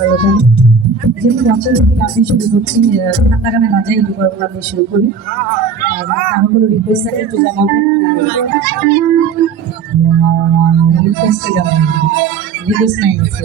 যেহেতু বাচ্চাদের থেকে শুরু করছি ঠান্ডা গানে না যাই একটু গরম গান শুরু করি। আর আমার কোনো রিকোয়েস্ট থাকে একটু জানাবেন? রিকোয়েস্টে রিকোয়েস্ট নাই আছে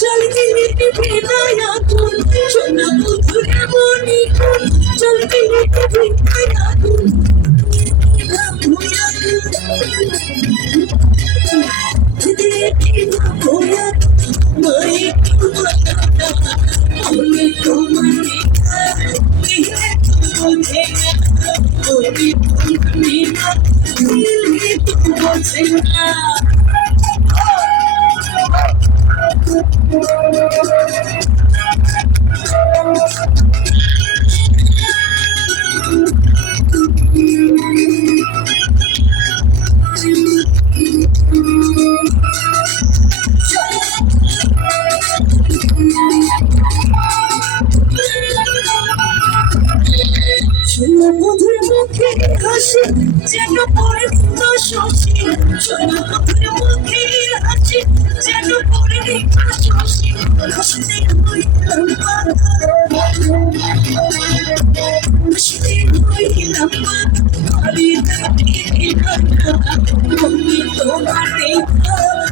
চল গিয়ে বিনায়া তুল সোনা মধুরে মনি চল গিয়ে বিনায়া তুল Yeah. সোনা মধুর মুখে হাসি, যেন পরে শশী। সোনা মধুর মুখে হাসি, যেন পরে শশী। হাসতে হইলাম হাসতে হইলাম আমি তোমার